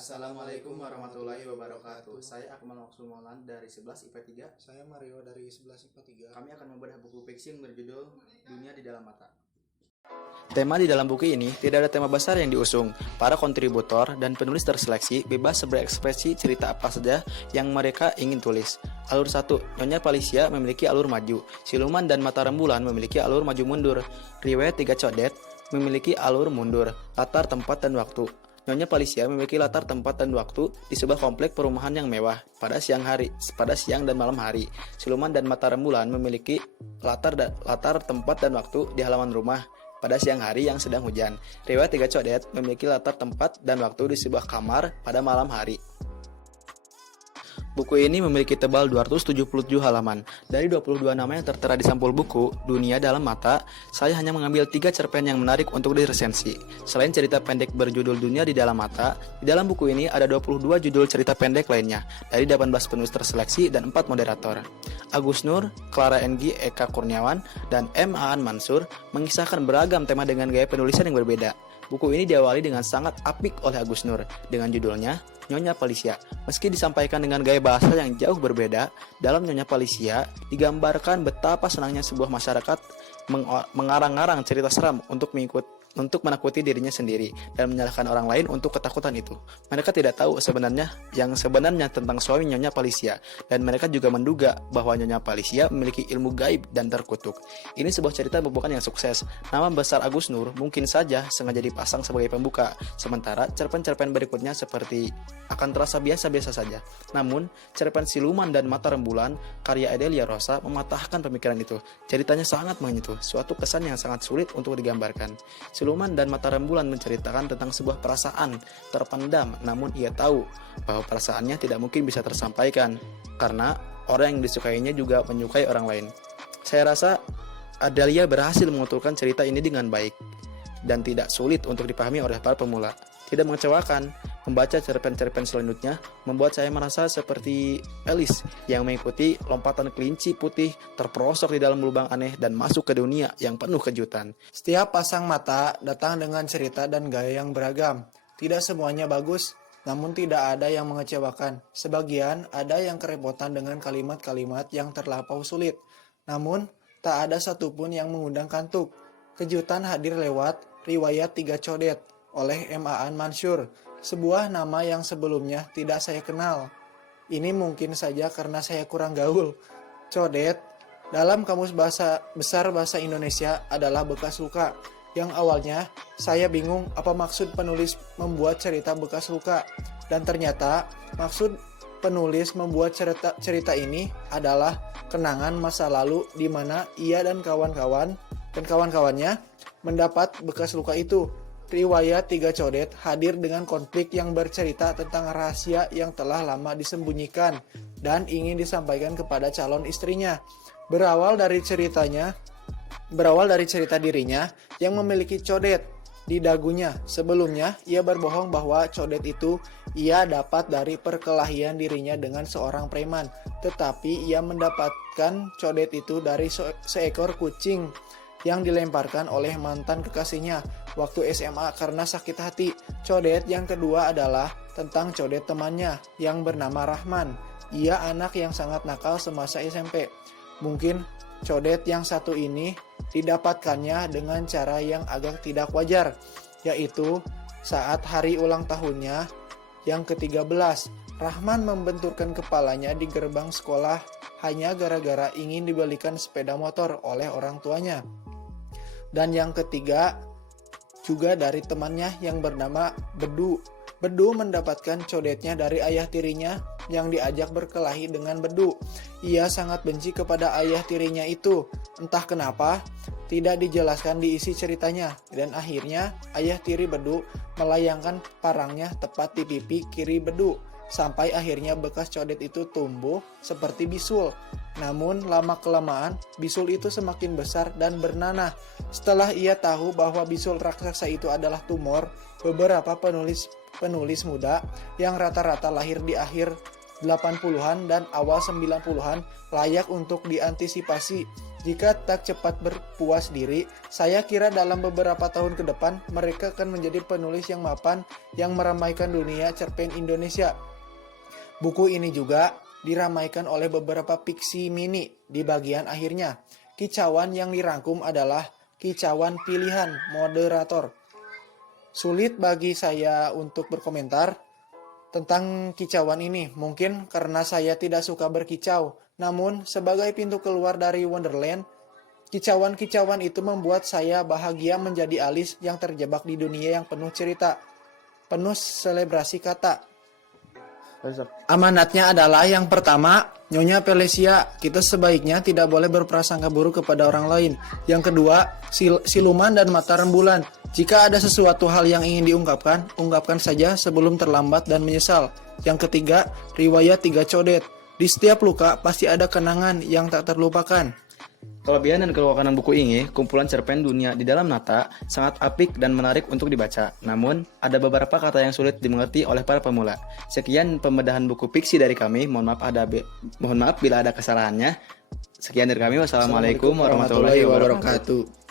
Assalamualaikum warahmatullahi wabarakatuh. Saya Akmal Maksumulan dari 11 IPA 3. Saya Mario dari 11 IPA 3. Kami akan membedah buku fiksi yang berjudul Dunia di Dalam Mata. Tema di dalam buku ini tidak ada tema besar yang diusung. Para kontributor dan penulis terseleksi bebas berekspresi cerita apa saja yang mereka ingin tulis. Alur 1, Nyonya Palisia memiliki alur maju. Siluman dan Mata Rembulan memiliki alur maju mundur. Riwayat 3 Codet memiliki alur mundur. Latar, tempat, dan waktu. Nyonya Palisia memiliki latar, tempat, dan waktu di sebuah komplek perumahan yang mewah pada siang dan malam hari. Siluman dan Mata Rembulan memiliki latar, tempat, dan waktu di halaman rumah pada siang hari yang sedang hujan. Riwayat 3 Codet memiliki latar, tempat, dan waktu di sebuah kamar pada malam hari. Buku ini memiliki tebal 277 halaman. Dari 22 nama yang tertera di sampul buku, Dunia Dalam Mata, saya hanya mengambil 3 cerpen yang menarik untuk diresensi. Selain cerita pendek berjudul Dunia di Dalam Mata, di dalam buku ini ada 22 judul cerita pendek lainnya, dari 18 penulis terseleksi dan 4 moderator. Agus Nur, Clara NG, Eka Kurniawan, dan M. Aan Mansur mengisahkan beragam tema dengan gaya penulisan yang berbeda. Buku ini diawali dengan sangat apik oleh Agus Nur, dengan judulnya Nyonya Palisia. Meski disampaikan dengan gaya bahasa yang jauh berbeda, dalam Nyonya Palisia digambarkan betapa senangnya sebuah masyarakat mengarang-arang cerita seram untuk menakuti dirinya sendiri dan menyalahkan orang lain untuk ketakutan itu. Mereka tidak tahu yang sebenarnya tentang suami Nyonya Palisia, dan mereka juga menduga bahwa Nyonya Palisia memiliki ilmu gaib dan terkutuk. Ini sebuah cerita pembukaan yang sukses. Nama besar Agus Nur mungkin saja sengaja dipasang sebagai pembuka, sementara cerpen-cerpen berikutnya seperti akan terasa biasa-biasa saja. Namun, cerpen Siluman dan Mata Rembulan karya Adelia Rosa mematahkan pemikiran itu. Ceritanya sangat menyentuh, suatu kesan yang sangat sulit untuk digambarkan. Siluman dan Mata Rembulan menceritakan tentang sebuah perasaan terpendam, namun ia tahu bahwa perasaannya tidak mungkin bisa tersampaikan karena orang yang disukainya juga menyukai orang lain. Saya rasa Adelia berhasil menguturkan cerita ini dengan baik dan tidak sulit untuk dipahami oleh para pemula. Tidak mengecewakan, membaca cerpen-cerpen selanjutnya membuat saya merasa seperti Alice yang mengikuti lompatan kelinci putih terperosok di dalam lubang aneh dan masuk ke dunia yang penuh kejutan. Setiap pasang mata datang dengan cerita dan gaya yang beragam. Tidak semuanya bagus, namun tidak ada yang mengecewakan. Sebagian ada yang kerepotan dengan kalimat-kalimat yang terlampau sulit. Namun, tak ada satupun yang mengundang kantuk. Kejutan hadir lewat Riwayat 3 Codet oleh M. Aan Mansur, sebuah nama yang sebelumnya tidak saya kenal. Ini mungkin saja karena saya kurang gaul. Codet dalam Kamus Besar Bahasa Indonesia adalah bekas luka, yang awalnya saya bingung apa maksud penulis membuat cerita bekas luka, dan ternyata maksud penulis membuat cerita ini adalah kenangan masa lalu di mana ia dan kawan-kawannya mendapat bekas luka itu. Riwayat 3 Codet hadir dengan konflik yang bercerita tentang rahasia yang telah lama disembunyikan dan ingin disampaikan kepada calon istrinya. Berawal dari cerita dirinya yang memiliki codet di dagunya. Sebelumnya, ia berbohong bahwa codet itu ia dapat dari perkelahian dirinya dengan seorang preman. Tetapi ia mendapatkan codet itu dari seekor kucing yang dilemparkan oleh mantan kekasihnya waktu SMA karena sakit hati. Codet yang kedua adalah tentang codet temannya yang bernama Rahman. Ia anak yang sangat nakal semasa SMP. Mungkin codet yang satu ini didapatkannya dengan cara yang agak tidak wajar, yaitu saat hari ulang tahunnya yang ke-13. Rahman membenturkan kepalanya di gerbang sekolah hanya gara-gara ingin dibelikan sepeda motor oleh orang tuanya. Dan yang ketiga juga dari temannya yang bernama Bedu. Bedu mendapatkan codetnya dari ayah tirinya yang diajak berkelahi dengan Bedu. Ia sangat benci kepada ayah tirinya itu. Entah kenapa, tidak dijelaskan di isi ceritanya. Dan akhirnya ayah tiri Bedu melayangkan parangnya tepat di pipi kiri Bedu. Sampai akhirnya bekas codet itu tumbuh seperti bisul. Namun lama-kelamaan bisul itu semakin besar dan bernanah. Setelah ia tahu bahwa bisul raksasa itu adalah tumor, beberapa penulis muda yang rata-rata lahir di akhir 80-an dan awal 90-an layak untuk diantisipasi Jika tak cepat berpuas diri, saya kira dalam beberapa tahun ke depan mereka akan menjadi penulis yang mapan yang meramaikan dunia cerpen Indonesia. Buku ini juga diramaikan oleh beberapa fiksi mini di bagian akhirnya. Kicauan yang dirangkum adalah kicauan pilihan moderator. Sulit bagi saya untuk berkomentar tentang kicauan ini, mungkin karena saya tidak suka berkicau. Namun, sebagai pintu keluar dari Wonderland, kicauan-kicauan itu membuat saya bahagia menjadi Alice yang terjebak di dunia yang penuh cerita, penuh selebrasi kata. Amanatnya adalah yang pertama, Nyonya Felicia, kita sebaiknya tidak boleh berprasangka buruk kepada orang lain. Yang kedua, siluman dan mata rembulan. Jika ada sesuatu hal yang ingin diungkapkan, ungkapkan saja sebelum terlambat dan menyesal. Yang ketiga, riwayat 3 codet. Di setiap luka pasti ada kenangan yang tak terlupakan. Kelebihan dan kekurangan buku ini, kumpulan cerpen dunia di dalam mata, sangat apik dan menarik untuk dibaca. Namun, ada beberapa kata yang sulit dimengerti oleh para pemula. Sekian pembedahan buku fiksi dari kami. Mohon maaf bila ada kesalahannya. Sekian dari kami. Wassalamualaikum warahmatullahi wabarakatuh.